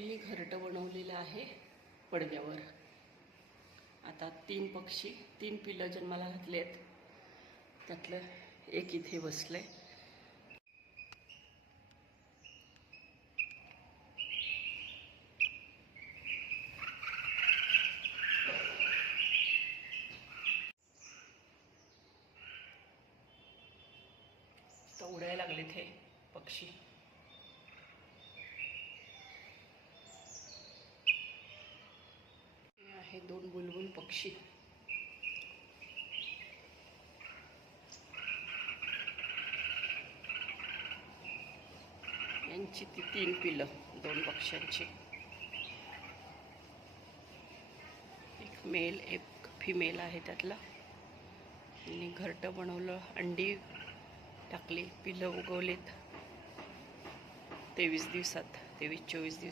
मी घरटं बनवलेलं आहे पडद्यावर. आता 3 पक्षी 3 पिलं जन्माला घातले आहेत. त्यातलं एक इथे बसलंय. तर उडायला लागलेत हे पक्षी. हे आहे 2 बुलबुल पक्षी. यांची ती 3 पिलं 2 पक्ष्यांची. एक मेल एक फिमेल आहे त्यातला. आणि घरटं बनवलं, अंडी टाकली, पिलं उगवलेत 23 दिवसात, 23-24 दिवसात.